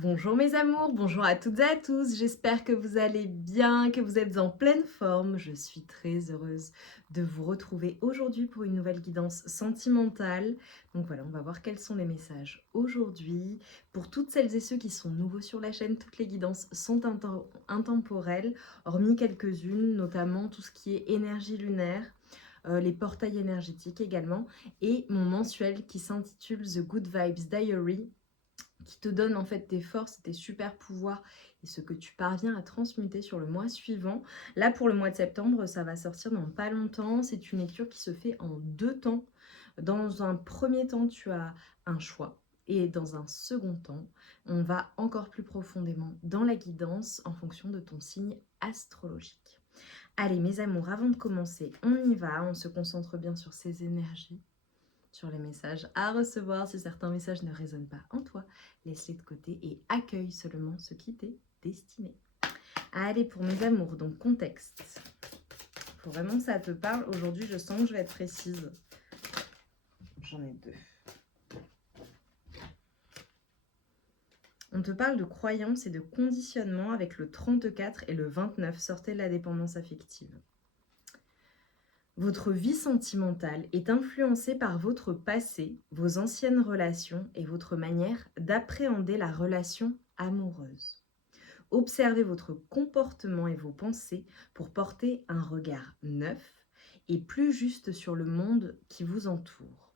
Bonjour mes amours, bonjour à toutes et à tous, j'espère que vous allez bien, que vous êtes en pleine forme. Je suis très heureuse de vous retrouver aujourd'hui pour une nouvelle guidance sentimentale. Donc voilà, on va voir quels sont les messages aujourd'hui. Pour toutes celles et ceux qui sont nouveaux sur la chaîne, toutes les guidances sont intemporelles, hormis quelques-unes, notamment tout ce qui est énergie lunaire, les portails énergétiques également, et mon mensuel qui s'intitule The Good Vibes Diary, qui te donne en fait tes forces, tes super pouvoirs et ce que tu parviens à transmuter sur le mois suivant. Là, pour le mois de septembre, ça va sortir dans pas longtemps. C'est une lecture qui se fait en 2 temps. Dans un premier temps, tu as un choix. Et dans un second temps, on va encore plus profondément dans la guidance en fonction de ton signe astrologique. Allez, mes amours, avant de commencer, on y va. On se concentre bien sur ces énergies, sur les messages à recevoir. Si certains messages ne résonnent pas en toi, laisse-les de côté et accueille seulement ce qui t'est destiné. Allez, pour mes amours, donc contexte. Il faut vraiment que ça te parle. Aujourd'hui, je sens que je vais être précise. J'en ai deux. On te parle de croyances et de conditionnement avec le 34 et le 29. Sortez de la dépendance affective. Votre vie sentimentale est influencée par votre passé, vos anciennes relations et votre manière d'appréhender la relation amoureuse. Observez votre comportement et vos pensées pour porter un regard neuf et plus juste sur le monde qui vous entoure.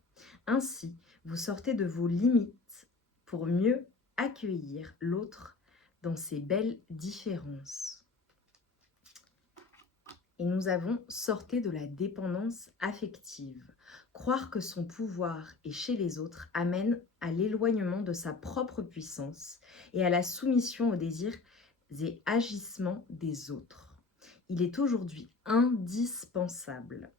Ainsi, vous sortez de vos limites pour mieux accueillir l'autre dans ses belles différences. Et nous avons sorti de la dépendance affective. Croire que son pouvoir est chez les autres amène à l'éloignement de sa propre puissance et à la soumission aux désirs et agissements des autres. Il est aujourd'hui indispensable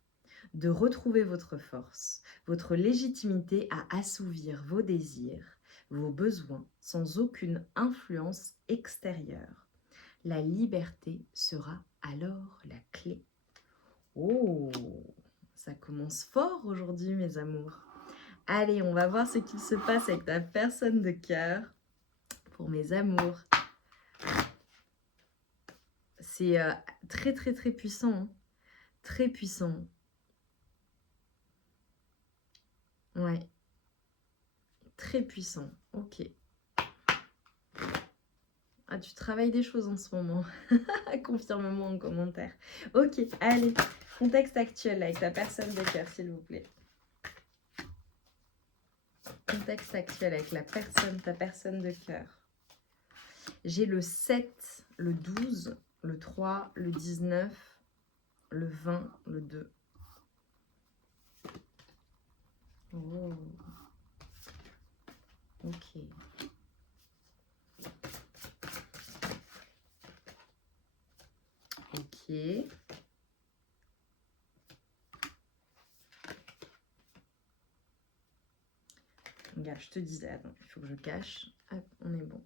de retrouver votre force, votre légitimité à assouvir vos désirs, vos besoins sans aucune influence extérieure. La liberté sera alors la clé. Oh, ça commence fort aujourd'hui, mes amours. Allez, on va voir ce qu'il se passe avec ta personne de cœur. Pour mes amours, c'est très très très puissant, hein. Très puissant. Ouais, très puissant. Ok. Ah, tu travailles des choses en ce moment. Confirme-moi en commentaire. Ok, allez. Contexte actuel avec ta personne de cœur, s'il vous plaît. Contexte actuel avec la personne, ta personne de cœur. J'ai le 7, le 12, le 3, le 19, le 20, le 2. Oh. Ok. Ok. Regarde, je te disais, attends, il faut que je cache. Hop, on est bon.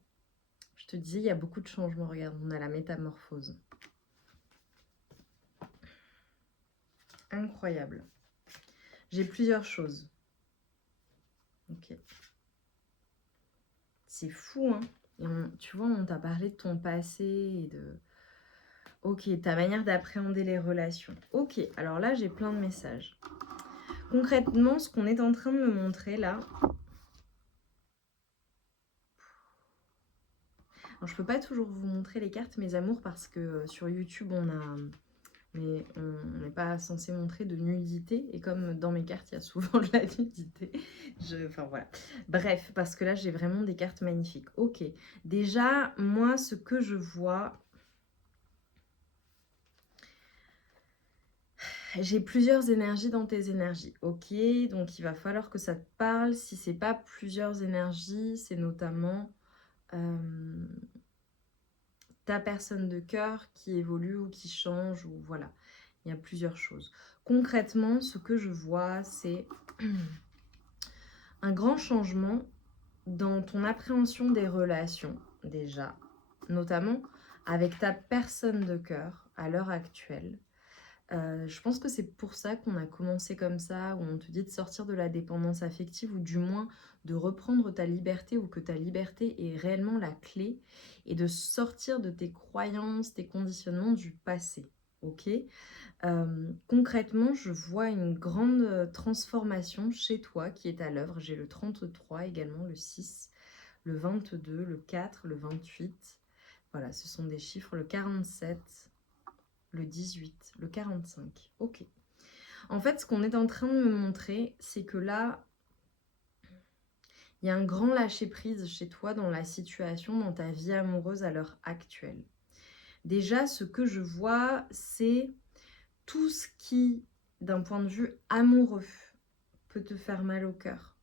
Je te disais, il y a beaucoup de changements. Regarde, on a la métamorphose. Incroyable. J'ai plusieurs choses. Ok. C'est fou, hein. Et tu vois, on t'a parlé de ton passé et de... Ok, ta manière d'appréhender les relations. Ok, alors là, j'ai plein de messages. Concrètement, ce qu'on est en train de me montrer là... Alors, je peux pas toujours vous montrer les cartes, mes amours, parce que sur YouTube, mais on n'est pas censé montrer de nudité. Et comme dans mes cartes, il y a souvent de la nudité. Enfin, voilà. Bref, parce que là, j'ai vraiment des cartes magnifiques. Ok. Déjà, moi, ce que je vois... J'ai plusieurs énergies dans tes énergies. Ok, donc il va falloir que ça te parle. Si c'est pas plusieurs énergies, c'est notamment... ta personne de cœur qui évolue ou qui change, ou voilà, il y a plusieurs choses. Concrètement, ce que je vois, c'est un grand changement dans ton appréhension des relations, déjà, notamment avec ta personne de cœur à l'heure actuelle. Je pense que c'est pour ça qu'on a commencé comme ça, où on te dit de sortir de la dépendance affective ou du moins de reprendre ta liberté ou que ta liberté est réellement la clé et de sortir de tes croyances, tes conditionnements du passé. Ok. Concrètement, je vois une grande transformation chez toi qui est à l'œuvre. J'ai le 33 également, le 6, le 22, le 4, le 28. Voilà, ce sont des chiffres, le 47, le 18, le 45. Ok. En fait, ce qu'on est en train de me montrer, c'est que là, il y a un grand lâcher-prise chez toi dans la situation, dans ta vie amoureuse à l'heure actuelle. Déjà, ce que je vois, c'est tout ce qui, d'un point de vue amoureux, peut te faire mal au cœur.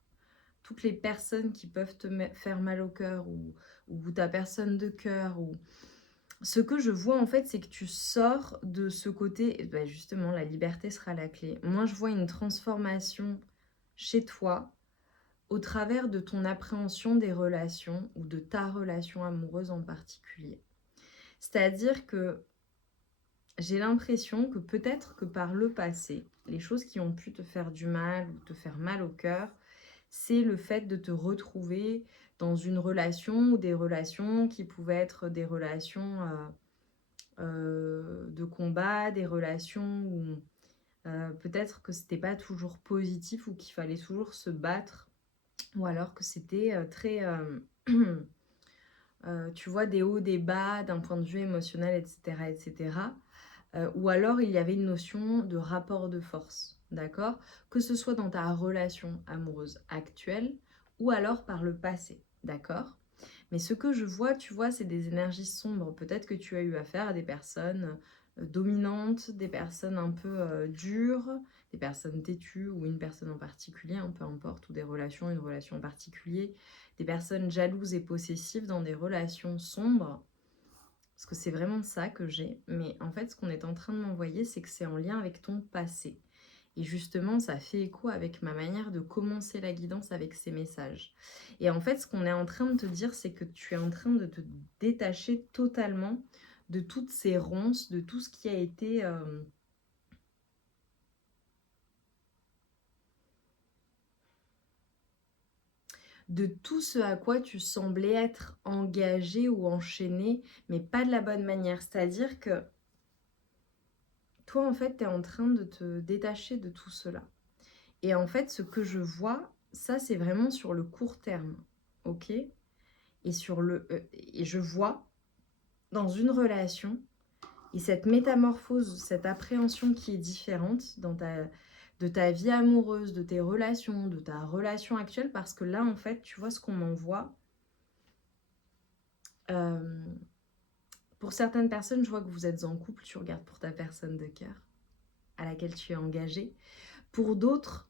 Toutes les personnes qui peuvent te faire mal au cœur ou ta personne de cœur. Ce que je vois en fait, c'est que tu sors de ce côté, bah justement, la liberté sera la clé. Moi, je vois une transformation chez toi au travers de ton appréhension des relations ou de ta relation amoureuse en particulier. C'est-à-dire que j'ai l'impression que peut-être que par le passé, les choses qui ont pu te faire du mal ou te faire mal au cœur, c'est le fait de te retrouver dans une relation ou des relations qui pouvaient être des relations de combat, des relations où peut-être que c'était pas toujours positif ou qu'il fallait toujours se battre, ou alors que c'était très, tu vois, des hauts, des bas d'un point de vue émotionnel, etc., etc. Ou alors il y avait une notion de rapport de force, d'accord? Que ce soit dans ta relation amoureuse actuelle ou alors par le passé, d'accord? Mais ce que je vois, tu vois, c'est des énergies sombres. Peut-être que tu as eu affaire à des personnes dominantes, des personnes un peu dures, des personnes têtues ou une personne en particulier, hein, peu importe, ou des relations, une relation en particulier, des personnes jalouses et possessives dans des relations sombres. Parce que c'est vraiment ça que j'ai. Mais en fait, ce qu'on est en train de m'envoyer, c'est que c'est en lien avec ton passé. Et justement, ça fait écho avec ma manière de commencer la guidance avec ces messages. Et en fait, ce qu'on est en train de te dire, c'est que tu es en train de te détacher totalement de toutes ces ronces, de tout ce qui a été... de tout ce à quoi tu semblais être engagé ou enchaîné, mais pas de la bonne manière. C'est-à-dire que toi, en fait, tu es en train de te détacher de tout cela. Et en fait, ce que je vois, ça, c'est vraiment sur le court terme, ok? Et je vois dans une relation, et cette métamorphose, cette appréhension qui est différente de ta vie amoureuse, de tes relations, de ta relation actuelle, parce que là, en fait, tu vois ce qu'on m'envoie. Pour certaines personnes, je vois que vous êtes en couple, tu regardes pour ta personne de cœur, à laquelle tu es engagé. Pour d'autres,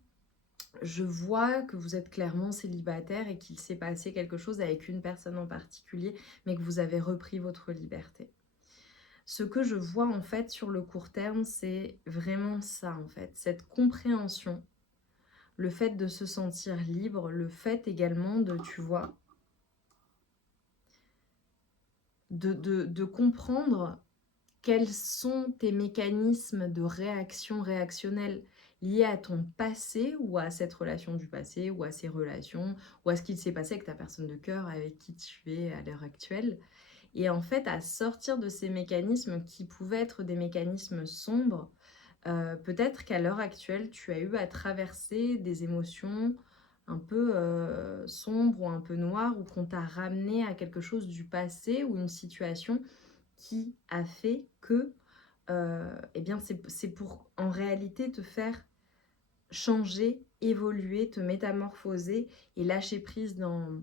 je vois que vous êtes clairement célibataire et qu'il s'est passé quelque chose avec une personne en particulier, mais que vous avez repris votre liberté. Ce que je vois en fait sur le court terme, c'est vraiment ça en fait, cette compréhension, le fait de se sentir libre, le fait également de, tu vois, de comprendre quels sont tes mécanismes de réaction réactionnelle liés à ton passé ou à cette relation du passé ou à ces relations ou à ce qu'il s'est passé avec ta personne de cœur avec qui tu es à l'heure actuelle. Et en fait, à sortir de ces mécanismes qui pouvaient être des mécanismes sombres, peut-être qu'à l'heure actuelle, tu as eu à traverser des émotions un peu sombres ou un peu noires ou qu'on t'a ramené à quelque chose du passé ou une situation qui a fait que eh bien c'est pour en réalité te faire changer, évoluer, te métamorphoser et lâcher prise dans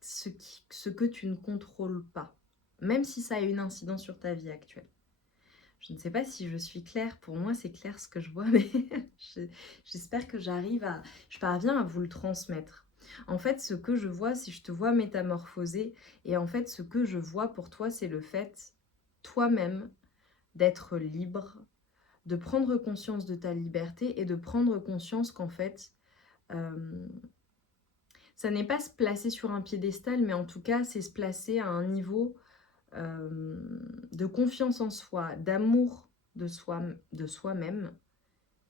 ce que tu ne contrôles pas, même si ça a une incidence sur ta vie actuelle. Je ne sais pas si je suis claire, pour moi c'est clair ce que je vois, mais j'espère que je parviens à vous le transmettre. En fait, ce que je vois, si je te vois métamorphoser, et en fait, ce que je vois pour toi, c'est le fait, toi-même, d'être libre, de prendre conscience de ta liberté et de prendre conscience qu'en fait, ça n'est pas se placer sur un piédestal, mais en tout cas, c'est se placer à un niveau de confiance en soi, d'amour de soi-même,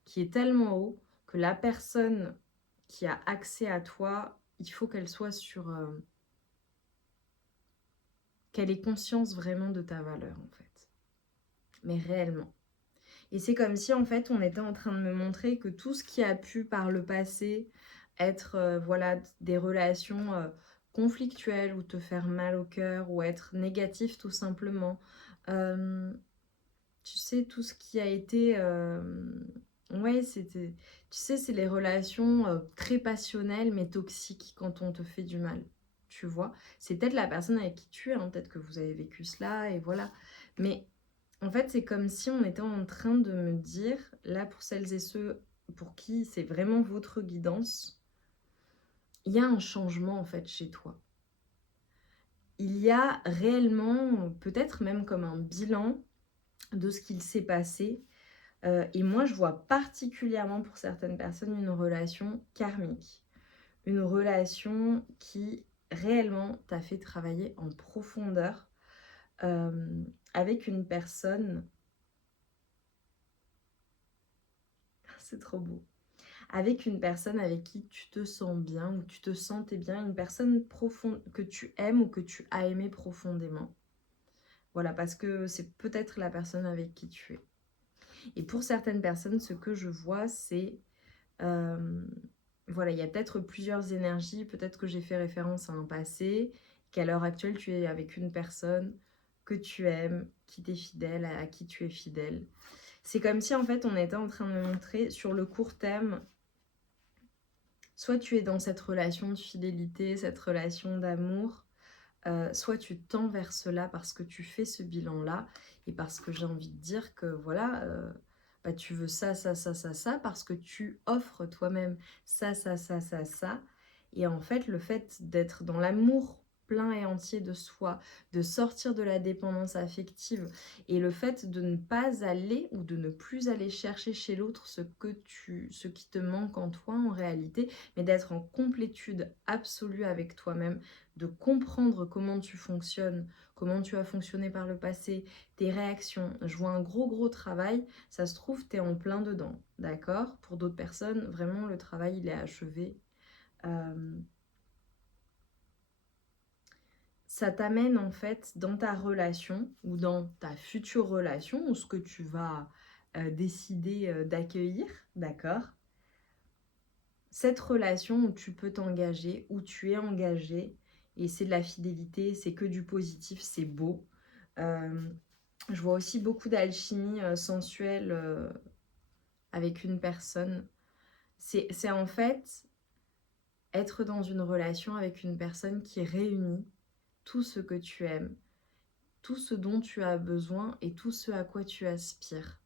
qui est tellement haut que la personne qui a accès à toi, il faut qu'elle soit sur... qu'elle ait conscience vraiment de ta valeur, en fait. Mais réellement. Et c'est comme si, en fait, on était en train de me montrer que tout ce qui a pu, par le passé, être, voilà, des relations conflictuelles ou te faire mal au cœur ou être négatif, tout simplement. Euh, Tu sais, tout ce qui a été... ouais, c'était... Tu sais, c'est les relations très passionnelles, mais toxiques quand on te fait du mal. Tu vois? C'est peut-être la personne avec qui tu es, hein, peut-être que vous avez vécu cela, et voilà. Mais en fait, c'est comme si on était en train de me dire, là, pour celles et ceux pour qui c'est vraiment votre guidance, il y a un changement, en fait, chez toi. Il y a réellement, peut-être même comme un bilan de ce qu'il s'est passé. Et moi, je vois particulièrement pour certaines personnes une relation karmique. Une relation qui réellement t'a fait travailler en profondeur avec une personne... C'est trop beau. Avec une personne avec qui tu te sens bien ou tu te sentais bien, une personne profonde que tu aimes ou que tu as aimé profondément. Voilà, parce que c'est peut-être la personne avec qui tu es. Et pour certaines personnes, ce que je vois, c'est... voilà, il y a peut-être plusieurs énergies. Peut-être que j'ai fait référence à un passé, qu'à l'heure actuelle, tu es avec une personne que tu aimes, qui t'est fidèle, à qui tu es fidèle. C'est comme si, en fait, on était en train de me montrer, sur le court terme, soit tu es dans cette relation de fidélité, cette relation d'amour, soit tu tends vers cela parce que tu fais ce bilan-là et parce que j'ai envie de dire que voilà, bah, tu veux ça, ça, ça, ça, ça, parce que tu offres toi-même ça, ça, ça, ça, ça. Et en fait, le fait d'être dans l'amour plein et entier de soi, de sortir de la dépendance affective et le fait de ne pas aller ou de ne plus aller chercher chez l'autre ce qui te manque en toi en réalité, mais d'être en complétude absolue avec toi-même, de comprendre comment tu fonctionnes, comment tu as fonctionné par le passé, tes réactions. Je vois un gros travail, ça se trouve, tu es en plein dedans, d'accord? Pour d'autres personnes, vraiment, le travail, il est achevé. Ça t'amène en fait dans ta relation ou dans ta future relation ou ce que tu vas décider d'accueillir, d'accord? Cette relation où tu peux t'engager, où tu es engagé, et c'est de la fidélité, c'est que du positif, c'est beau. Je vois aussi beaucoup d'alchimie sensuelle avec une personne. C'est en fait être dans une relation avec une personne qui réunit tout ce que tu aimes, tout ce dont tu as besoin et tout ce à quoi tu aspires.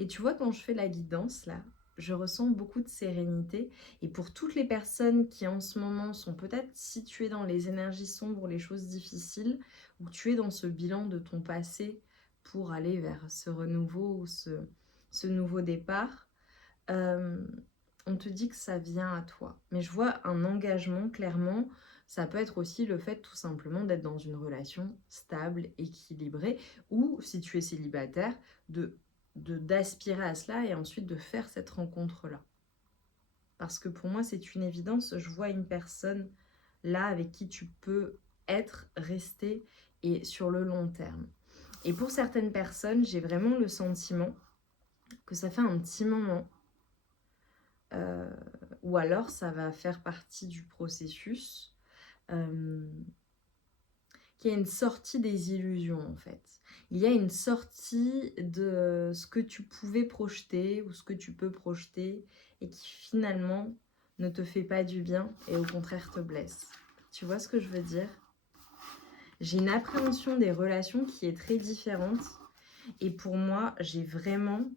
Et tu vois, quand je fais la guidance, là, je ressens beaucoup de sérénité. Et pour toutes les personnes qui, en ce moment, sont peut-être situées dans les énergies sombres, les choses difficiles, ou tu es dans ce bilan de ton passé pour aller vers ce renouveau ou ce nouveau départ, on te dit que ça vient à toi. Mais je vois un engagement, clairement. Ça peut être aussi le fait, tout simplement, d'être dans une relation stable, équilibrée, ou, si tu es célibataire, d'aspirer à cela et ensuite de faire cette rencontre-là. Parce que pour moi, c'est une évidence. Je vois une personne là avec qui tu peux être, rester et sur le long terme. Et pour certaines personnes, j'ai vraiment le sentiment que ça fait un petit moment, ou alors ça va faire partie du processus, qu'il y a une sortie des illusions en fait. Il y a une sortie de ce que tu pouvais projeter ou ce que tu peux projeter et qui finalement ne te fait pas du bien et au contraire te blesse. Tu vois ce que je veux dire? J'ai une appréhension des relations qui est très différente et pour moi, j'ai vraiment...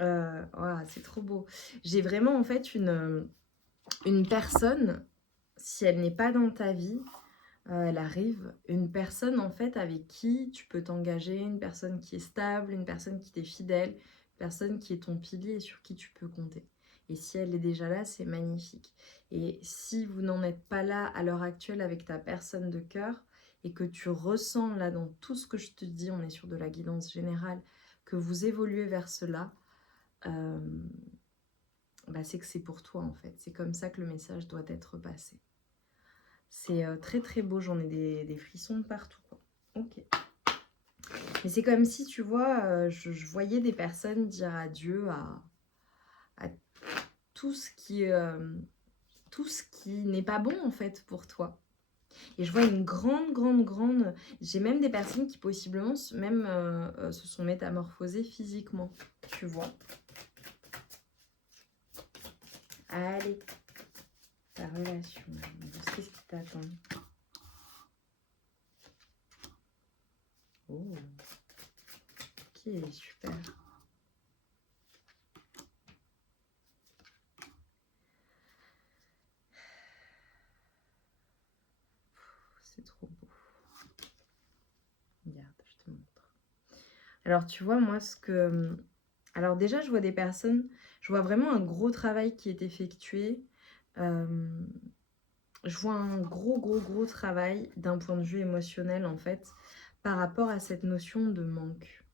oh, c'est trop beau. J'ai vraiment en fait une personne, si elle n'est pas dans ta vie, elle arrive, une personne en fait avec qui tu peux t'engager, une personne qui est stable, une personne qui t'est fidèle, une personne qui est ton pilier et sur qui tu peux compter. Et si elle est déjà là, c'est magnifique. Et si vous n'en êtes pas là à l'heure actuelle avec ta personne de cœur, et que tu ressens là dans tout ce que je te dis, on est sur de la guidance générale, que vous évoluez vers cela, euh, bah c'est que c'est pour toi en fait. C'est comme ça que le message doit être passé. C'est très très beau, j'en ai des frissons de partout, quoi. Ok. Mais c'est comme si, tu vois, je voyais des personnes dire adieu à tout ce qui n'est pas bon en fait pour toi. Et je vois une grande... J'ai même des personnes qui possiblement même se sont métamorphosées physiquement, tu vois. Allez, ta relation, qu'est-ce qui t'attend? Oh, ok, super. C'est trop beau. Regarde, je te montre. Alors, tu vois, moi, ce que... Alors déjà, je vois des personnes... Je vois vraiment un gros travail qui est effectué. Je vois un gros travail d'un point de vue émotionnel, en fait, par rapport à cette notion de manque.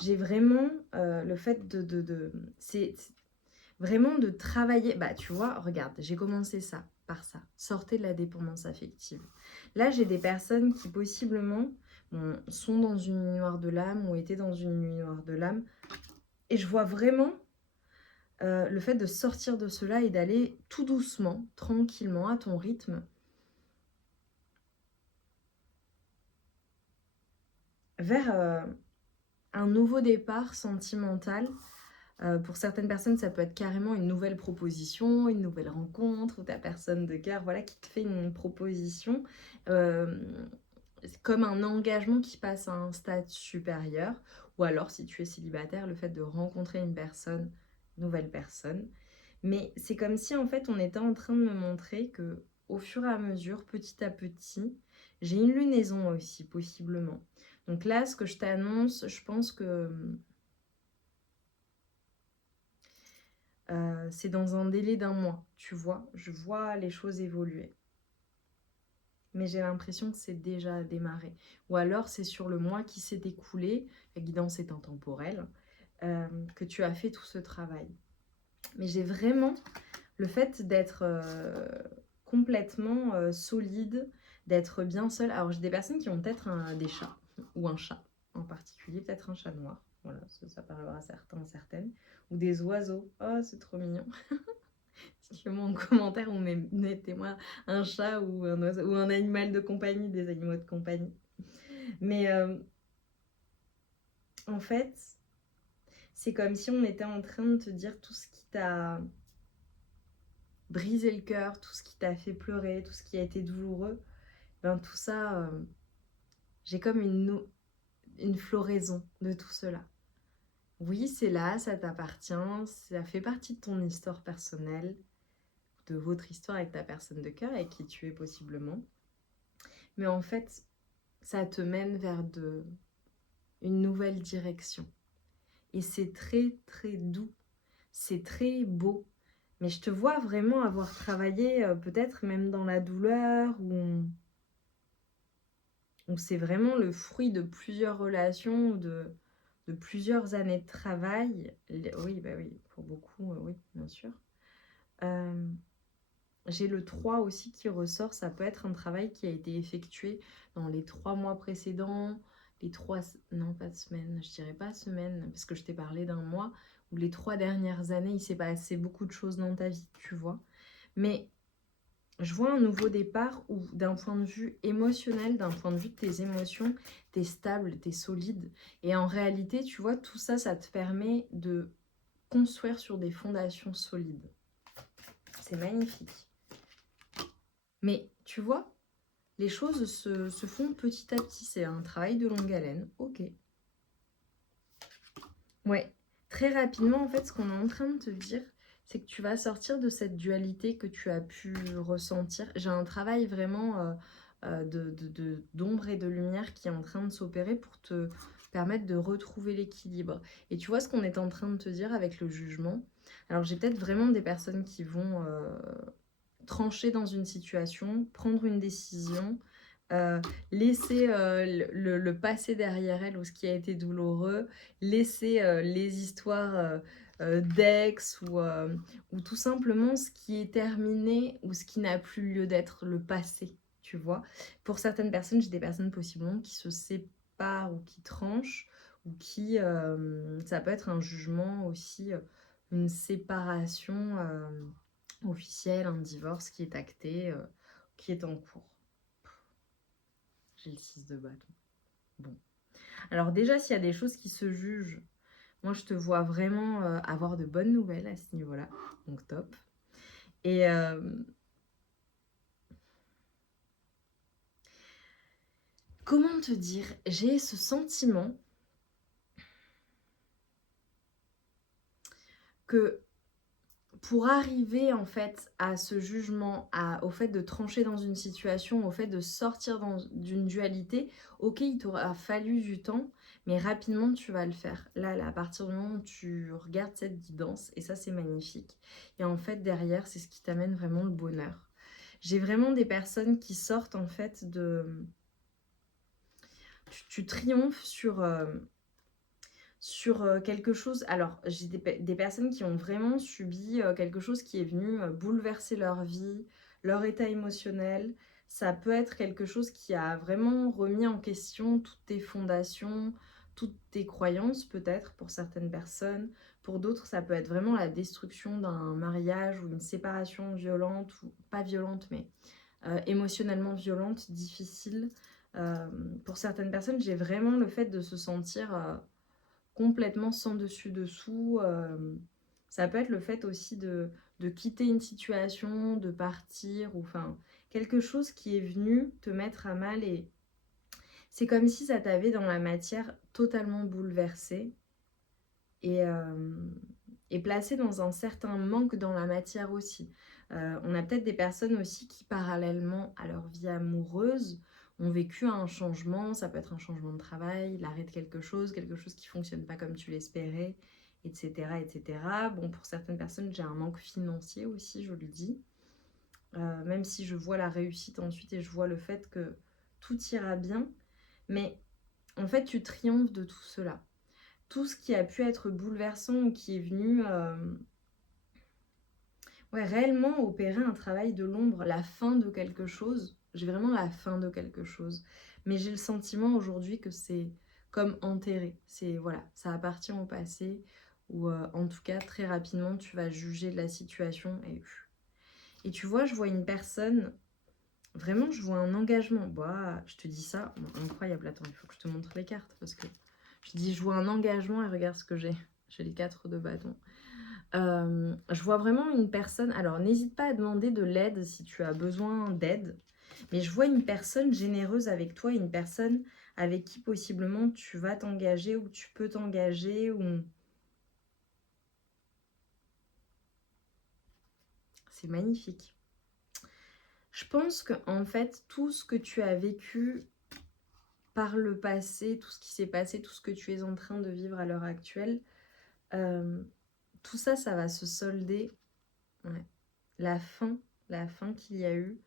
J'ai vraiment le fait c'est vraiment de travailler... Bah, tu vois, regarde, j'ai commencé ça, par ça. Sortez de la dépendance affective. Là, j'ai des personnes qui, possiblement, sont dans une nuit noire de l'âme ou étaient dans une nuit noire de l'âme. Et je vois vraiment le fait de sortir de cela et d'aller tout doucement, tranquillement, à ton rythme, vers un nouveau départ sentimental. Pour certaines personnes, ça peut être carrément une nouvelle proposition, une nouvelle rencontre, ou ta personne de cœur, voilà, qui te fait une proposition. C'est comme un engagement qui passe à un stade supérieur. Ou alors, si tu es célibataire, le fait de rencontrer une personne, nouvelle personne. Mais c'est comme si, en fait, on était en train de me montrer que, au fur et à mesure, petit à petit, j'ai une lunaison aussi, possiblement. Donc là, ce que je t'annonce, je pense que c'est dans un délai d'un mois, tu vois. Je vois les choses évoluer. Mais j'ai l'impression que c'est déjà démarré. Ou alors, c'est sur le mois qui s'est écoulé, la guidance est intemporelle, que tu as fait tout ce travail. Mais j'ai vraiment le fait d'être complètement solide, d'être bien seule. Alors, j'ai des personnes qui ont peut-être des chats, ou un chat en particulier, peut-être un chat noir. Voilà, ça parlera à certains, certaines. Ou des oiseaux. Oh, c'est trop mignon. Dites-le-moi en commentaire ou mettez-moi un chat ou un oiseau, ou un animal de compagnie, des animaux de compagnie. Mais en fait, c'est comme si on était en train de te dire tout ce qui t'a brisé le cœur, tout ce qui t'a fait pleurer, tout ce qui a été douloureux. Ben tout ça, j'ai comme une floraison de tout cela. Oui, c'est là, ça t'appartient, ça fait partie de ton histoire personnelle, de votre histoire avec ta personne de cœur, avec qui tu es possiblement. Mais en fait, ça te mène vers une nouvelle direction. Et c'est très très doux, c'est très beau. Mais je te vois vraiment avoir travaillé peut-être même dans la douleur, où c'est vraiment le fruit de plusieurs relations, de plusieurs années de travail. Oui, bah oui, pour beaucoup, oui, bien sûr. J'ai le 3 aussi qui ressort, ça peut être un travail qui a été effectué dans les 3 mois précédents, les 3... Non, pas de semaines, je dirais pas semaines, parce que je t'ai parlé d'un mois, où les 3 dernières années, il s'est passé beaucoup de choses dans ta vie, tu vois. Mais je vois un nouveau départ où, d'un point de vue émotionnel, d'un point de vue de tes émotions, t'es stable, t'es solide. Et en réalité, tu vois, tout ça, ça te permet de construire sur des fondations solides. C'est magnifique. Mais tu vois, les choses se font petit à petit. C'est un travail de longue haleine. Ok. Ouais. Très rapidement, en fait, ce qu'on est en train de te dire, c'est que tu vas sortir de cette dualité que tu as pu ressentir. J'ai un travail vraiment d'ombre et de lumière qui est en train de s'opérer pour te permettre de retrouver l'équilibre. Et tu vois ce qu'on est en train de te dire avec le jugement. Alors, j'ai peut-être vraiment des personnes qui vont trancher dans une situation, prendre une décision, laisser le passé derrière elle ou ce qui a été douloureux, laisser les histoires d'ex ou tout simplement ce qui est terminé ou ce qui n'a plus lieu d'être, le passé, tu vois. Pour certaines personnes, j'ai des personnes possiblement qui se séparent ou qui tranchent ou qui, ça peut être un jugement aussi, une séparation officielle, un divorce qui est acté, qui est en cours. J'ai le 6 de bâton. Bon. Alors déjà, s'il y a des choses qui se jugent, moi, je te vois vraiment avoir de bonnes nouvelles à ce niveau-là. Donc, top. Et comment te dire? J'ai ce sentiment que pour arriver en fait à ce jugement, au fait de trancher dans une situation, au fait de sortir d'une dualité, ok, il t'aura fallu du temps, mais rapidement tu vas le faire. Là, à partir du moment où tu regardes cette guidance, et ça c'est magnifique. Et en fait derrière, c'est ce qui t'amène vraiment le bonheur. J'ai vraiment des personnes qui sortent en fait de... Tu triomphes sur quelque chose. Alors, j'ai des personnes qui ont vraiment subi quelque chose qui est venu bouleverser leur vie, leur état émotionnel. Ça peut être quelque chose qui a vraiment remis en question toutes tes fondations, toutes tes croyances peut-être pour certaines personnes. Pour d'autres, ça peut être vraiment la destruction d'un mariage ou une séparation violente, ou pas violente, mais émotionnellement violente, difficile. Pour certaines personnes, j'ai vraiment le fait de se sentir complètement sans dessus-dessous. Ça peut être le fait aussi de quitter une situation, de partir, ou enfin quelque chose qui est venu te mettre à mal et c'est comme si ça t'avait dans la matière totalement bouleversé et, et placé dans un certain manque dans la matière aussi. On a peut-être des personnes aussi qui, parallèlement à leur vie amoureuse, ont vécu un changement. Ça peut être un changement de travail, l'arrêt de quelque chose qui ne fonctionne pas comme tu l'espérais, etc., etc. Bon, pour certaines personnes, j'ai un manque financier aussi, je le dis. Même si je vois la réussite ensuite et je vois le fait que tout ira bien. Mais en fait, tu triomphes de tout cela. Tout ce qui a pu être bouleversant ou qui est venu réellement opérer un travail de l'ombre, la fin de quelque chose. J'ai vraiment la fin de quelque chose. Mais j'ai le sentiment aujourd'hui que c'est comme enterré. C'est voilà, ça appartient au passé ou en tout cas très rapidement tu vas juger de la situation et tu vois, je vois une personne, vraiment je vois un engagement. Bah, je te dis ça, bon, incroyable. Attends, il faut que je te montre les cartes parce que je dis je vois un engagement et regarde ce que j'ai. J'ai les 4 de bâton. Je vois vraiment une personne, alors n'hésite pas à demander de l'aide si tu as besoin d'aide, mais je vois une personne généreuse avec toi, une personne avec qui possiblement tu vas t'engager ou tu peux t'engager. Ou... C'est magnifique. Je pense que en fait, tout ce que tu as vécu par le passé, tout ce qui s'est passé, tout ce que tu es en train de vivre à l'heure actuelle, tout ça, ça va se solder. Ouais. La fin qu'il y a eu.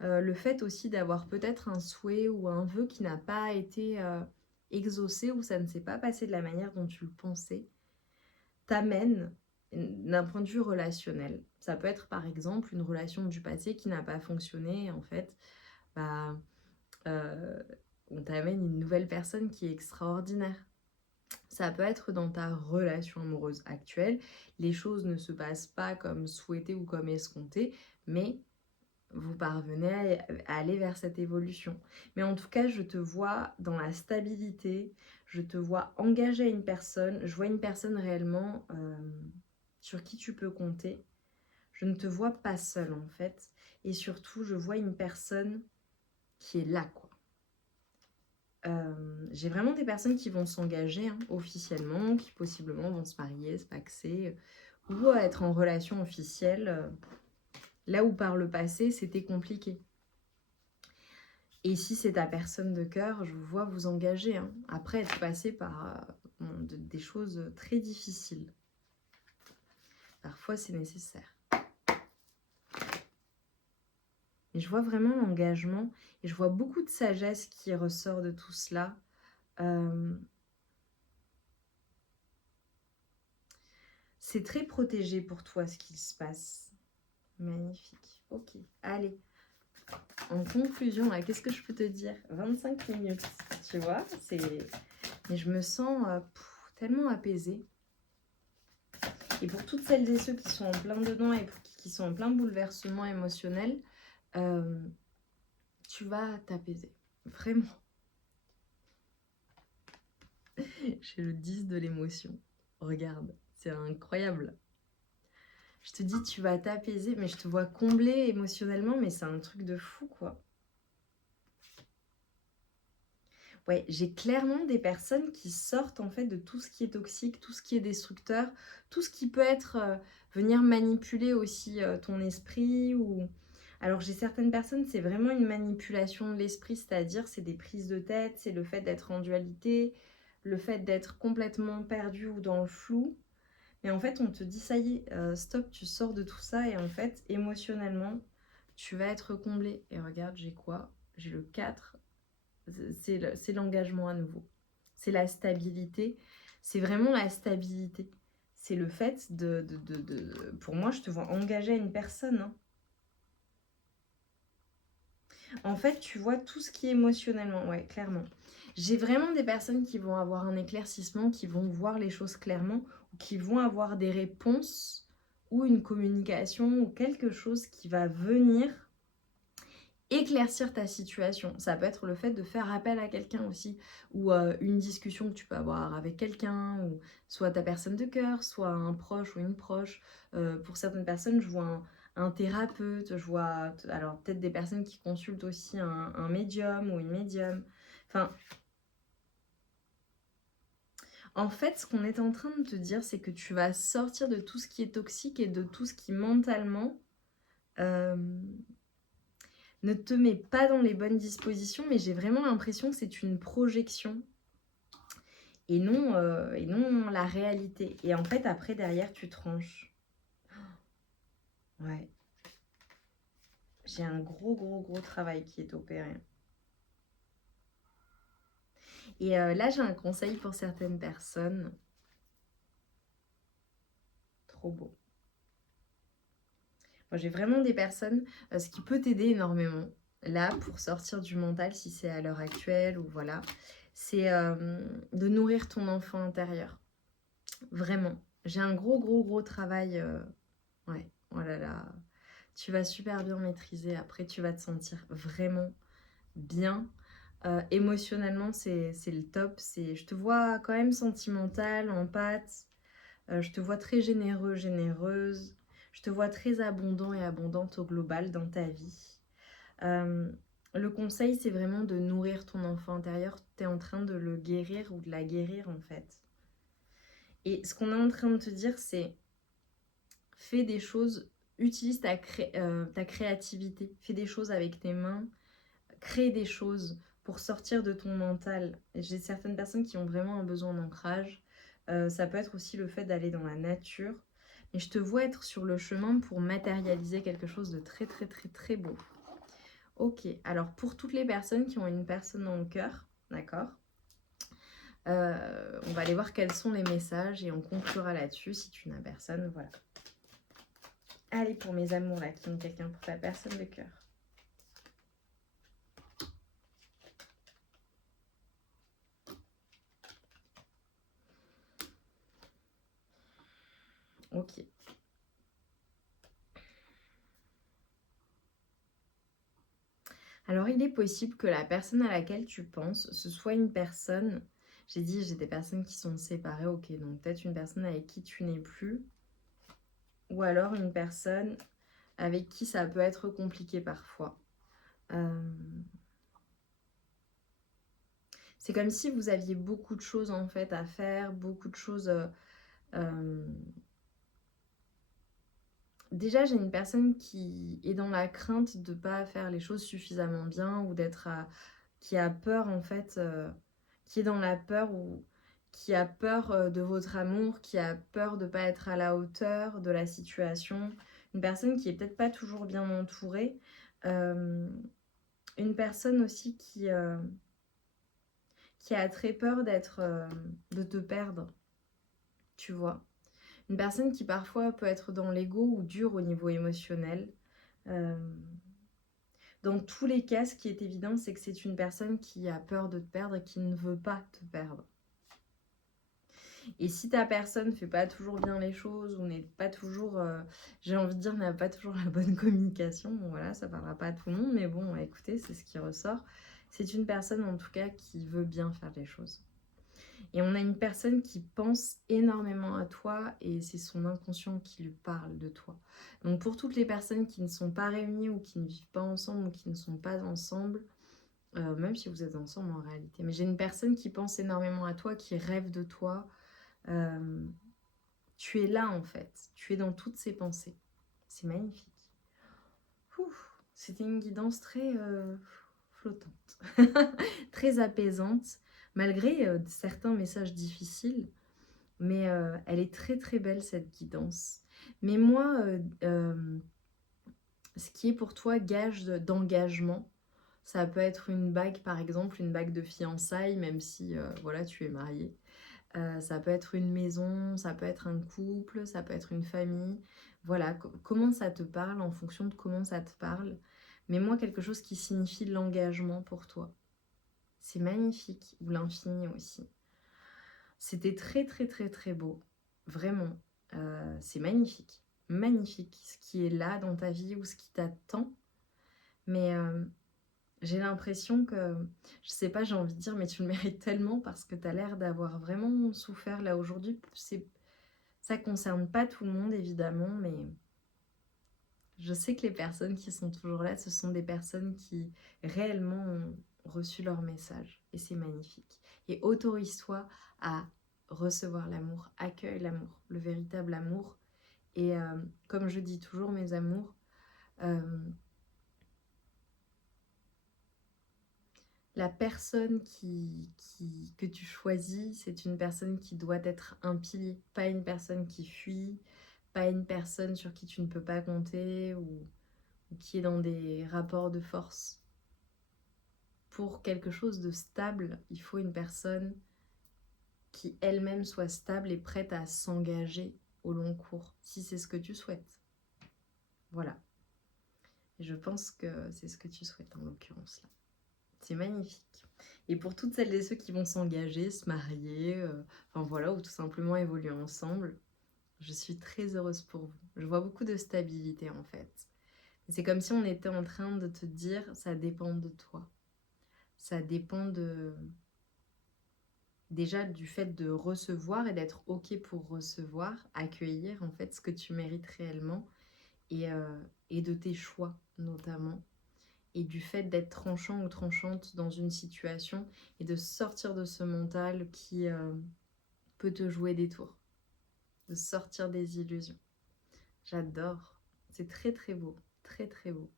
Le fait aussi d'avoir peut-être un souhait ou un vœu qui n'a pas été exaucé ou ça ne s'est pas passé de la manière dont tu le pensais, t'amène d'un point de vue relationnel. Ça peut être par exemple une relation du passé qui n'a pas fonctionné. En fait, bah, euh, on t'amène une nouvelle personne qui est extraordinaire. Ça peut être dans ta relation amoureuse actuelle. Les choses ne se passent pas comme souhaité ou comme escompté, mais vous parvenez à aller vers cette évolution. Mais en tout cas, je te vois dans la stabilité, je te vois engagé à une personne, je vois une personne réellement sur qui tu peux compter. Je ne te vois pas seule en fait. Et surtout, je vois une personne qui est là, quoi. J'ai vraiment des personnes qui vont s'engager officiellement, qui possiblement vont se marier, se paxer, ou être en relation officielle, là où par le passé, c'était compliqué. Et si c'est ta personne de cœur, je vous vois vous engager, après être passé par des choses très difficiles. Parfois, c'est nécessaire. Mais je vois vraiment l'engagement et je vois beaucoup de sagesse qui ressort de tout cela. C'est très protégé pour toi ce qui se passe. Magnifique. Ok, allez. En conclusion, là, qu'est-ce que je peux te dire? 25 minutes, tu vois, mais je me sens tellement apaisée. Et pour toutes celles et ceux qui sont en plein dedans et qui sont en plein bouleversement émotionnel, tu vas t'apaiser. Vraiment. J'ai le 10 de l'émotion. Regarde, c'est incroyable. Je te dis, tu vas t'apaiser, mais je te vois combler émotionnellement, mais c'est un truc de fou, quoi. Ouais, j'ai clairement des personnes qui sortent en fait de tout ce qui est toxique, tout ce qui est destructeur, tout ce qui peut être venir manipuler aussi ton esprit ou... Alors j'ai certaines personnes, c'est vraiment une manipulation de l'esprit, c'est-à-dire c'est des prises de tête, c'est le fait d'être en dualité, le fait d'être complètement perdu ou dans le flou. Mais en fait, on te dit, ça y est, stop, tu sors de tout ça et en fait, émotionnellement, tu vas être comblé. Et regarde, j'ai quoi? J'ai le 4. C'est l'engagement à nouveau. C'est la stabilité. C'est vraiment la stabilité. C'est le fait Pour moi, je te vois engagé à une personne. Hein. En fait, tu vois tout ce qui est émotionnellement. Ouais, clairement. J'ai vraiment des personnes qui vont avoir un éclaircissement, qui vont voir les choses clairement, ou qui vont avoir des réponses, ou une communication, ou quelque chose qui va venir éclaircir ta situation. Ça peut être le fait de faire appel à quelqu'un aussi, ou une discussion que tu peux avoir avec quelqu'un, ou soit ta personne de cœur, soit un proche ou une proche. Pour certaines personnes, je vois un thérapeute, je vois alors peut-être des personnes qui consultent aussi un médium ou une médium. Enfin, en fait, ce qu'on est en train de te dire, c'est que tu vas sortir de tout ce qui est toxique et de tout ce qui mentalement euh, ne te met pas dans les bonnes dispositions, mais j'ai vraiment l'impression que c'est une projection et non la réalité. Et en fait, après, derrière, tu tranches. Ouais. J'ai un gros travail qui est opéré. Et là, j'ai un conseil pour certaines personnes. Trop beau. Moi, j'ai vraiment des personnes, ce qui peut t'aider énormément, là, pour sortir du mental, si c'est à l'heure actuelle, ou voilà, c'est de nourrir ton enfant intérieur. Vraiment. J'ai un gros travail. Ouais, oh là là. Tu vas super bien maîtriser. Après, tu vas te sentir vraiment bien. Émotionnellement, c'est le top. Je te vois quand même sentimentale, empathe. Je te vois très généreux, généreuse. Je te vois très abondant et abondante au global dans ta vie. Le conseil, c'est vraiment de nourrir ton enfant intérieur. Tu es en train de le guérir ou de la guérir en fait. Et ce qu'on est en train de te dire, c'est fais des choses, utilise ta créativité, fais des choses avec tes mains, crée des choses pour sortir de ton mental. J'ai certaines personnes qui ont vraiment un besoin d'ancrage. Ça peut être aussi le fait d'aller dans la nature. Mais je te vois être sur le chemin pour matérialiser quelque chose de très beau. Ok, alors pour toutes les personnes qui ont une personne dans le cœur, d'accord, on va aller voir quels sont les messages et on conclura là-dessus si tu n'as personne, voilà. Allez, pour mes amours là, qui ont quelqu'un pour ta personne de cœur. Ok. Alors, il est possible que la personne à laquelle tu penses, ce soit une personne... J'ai dit, j'ai des personnes qui sont séparées, ok, donc peut-être une personne avec qui tu n'es plus. Ou alors une personne avec qui ça peut être compliqué parfois. C'est comme si vous aviez beaucoup de choses en fait à faire, beaucoup de choses... Déjà, j'ai une personne qui est dans la crainte de ne pas faire les choses suffisamment bien ou qui a peur en fait, qui est dans la peur ou qui a peur de votre amour, qui a peur de ne pas être à la hauteur de la situation. Une personne qui est peut-être pas toujours bien entourée. Une personne aussi qui a très peur de te perdre, tu vois. Une personne qui parfois peut être dans l'ego ou dure au niveau émotionnel. Euh, Dans tous les cas, ce qui est évident, c'est que c'est une personne qui a peur de te perdre et qui ne veut pas te perdre. Et si ta personne ne fait pas toujours bien les choses ou n'est pas toujours, j'ai envie de dire, n'a pas toujours la bonne communication, bon voilà, ça ne parlera pas à tout le monde, mais bon, écoutez, c'est ce qui ressort. C'est une personne en tout cas qui veut bien faire les choses. Et on a une personne qui pense énormément à toi et c'est son inconscient qui lui parle de toi. Donc pour toutes les personnes qui ne sont pas réunies ou qui ne vivent pas ensemble ou qui ne sont pas ensemble, même si vous êtes ensemble en réalité, mais j'ai une personne qui pense énormément à toi, qui rêve de toi. Tu es là en fait, tu es dans toutes ses pensées. C'est magnifique. C'était une guidance très flottante, très apaisante, malgré certains messages difficiles. Mais elle est très très belle cette guidance. Mais moi, ce qui est pour toi gage d'engagement, ça peut être une bague par exemple, une bague de fiançailles, même si voilà, tu es marié. Ça peut être une maison, ça peut être un couple, ça peut être une famille. Voilà, comment ça te parle en fonction de comment ça te parle. Mais moi, quelque chose qui signifie l'engagement pour toi. C'est magnifique, ou l'infini aussi. C'était très très très très beau, vraiment. C'est magnifique, magnifique ce qui est là dans ta vie ou ce qui t'attend. Mais j'ai l'impression que, je sais pas, j'ai envie de dire, mais tu le mérites tellement parce que tu as l'air d'avoir vraiment souffert là aujourd'hui. Ça concerne pas tout le monde évidemment, mais je sais que les personnes qui sont toujours là, ce sont des personnes qui réellement ont reçu leur message et c'est magnifique. Et autorise-toi à recevoir l'amour, accueille l'amour, le véritable amour. Et comme je dis toujours, mes amours, la personne que tu choisis, c'est une personne qui doit être un pilier, pas une personne qui fuit, pas une personne sur qui tu ne peux pas compter ou qui est dans des rapports de force. Pour quelque chose de stable, il faut une personne qui elle-même soit stable et prête à s'engager au long cours, si c'est ce que tu souhaites. Voilà. Et je pense que c'est ce que tu souhaites en l'occurrence là. C'est magnifique. Et pour toutes celles et ceux qui vont s'engager, se marier, enfin voilà, ou tout simplement évoluer ensemble, je suis très heureuse pour vous. Je vois beaucoup de stabilité en fait. C'est comme si on était en train de te dire, ça dépend de toi. Ça dépend déjà du fait de recevoir et d'être OK pour recevoir, accueillir en fait ce que tu mérites réellement et de tes choix notamment. Et du fait d'être tranchant ou tranchante dans une situation et de sortir de ce mental qui peut te jouer des tours, de sortir des illusions. J'adore, c'est très très beau, très très beau.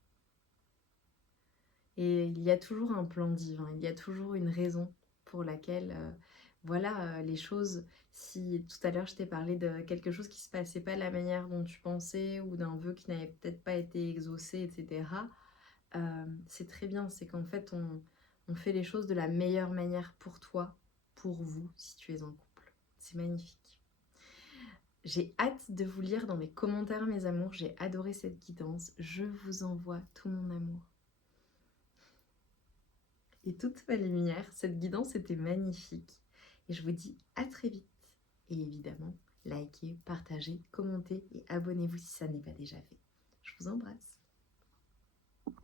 Et il y a toujours un plan divin, il y a toujours une raison pour laquelle, voilà, les choses, si tout à l'heure je t'ai parlé de quelque chose qui ne se passait pas de la manière dont tu pensais ou d'un vœu qui n'avait peut-être pas été exaucé, etc., c'est très bien, c'est qu'en fait on fait les choses de la meilleure manière pour toi, pour vous, si tu es en couple. C'est magnifique. J'ai hâte de vous lire dans mes commentaires mes amours, j'ai adoré cette guidance, je vous envoie tout mon amour. Et toute ma lumière, cette guidance était magnifique. Et je vous dis à très vite. Et évidemment, likez, partagez, commentez et abonnez-vous si ça n'est pas déjà fait. Je vous embrasse.